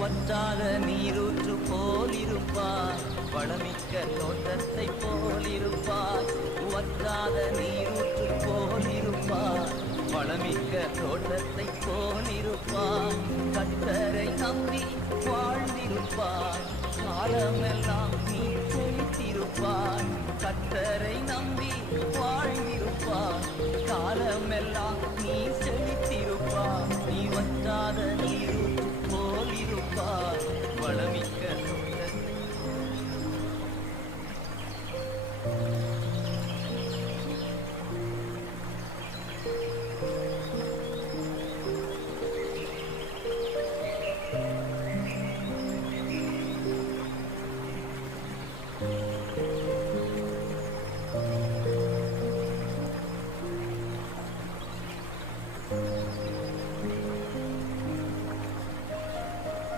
வற்றாத நீரூற்று போலிருப்பாய், வளமிக்க தோட்டத்தை போலிருப்பாய். வற்றாத நீரூற்று போலிருப்பாய், வளமிக்க தோட்டத்தை போலிருப்பாய். கர்த்தரை நம்பி வாழ்ந்திருப்பாய், காலமெல்லாம் நீ செழித்திருப்பாய். கர்த்தரை நம்பி வாழ்ந்திருப்பாய், காலமெல்லாம் நீ செழித்திருப்பாய். நீ வற்றாத நீரூற்று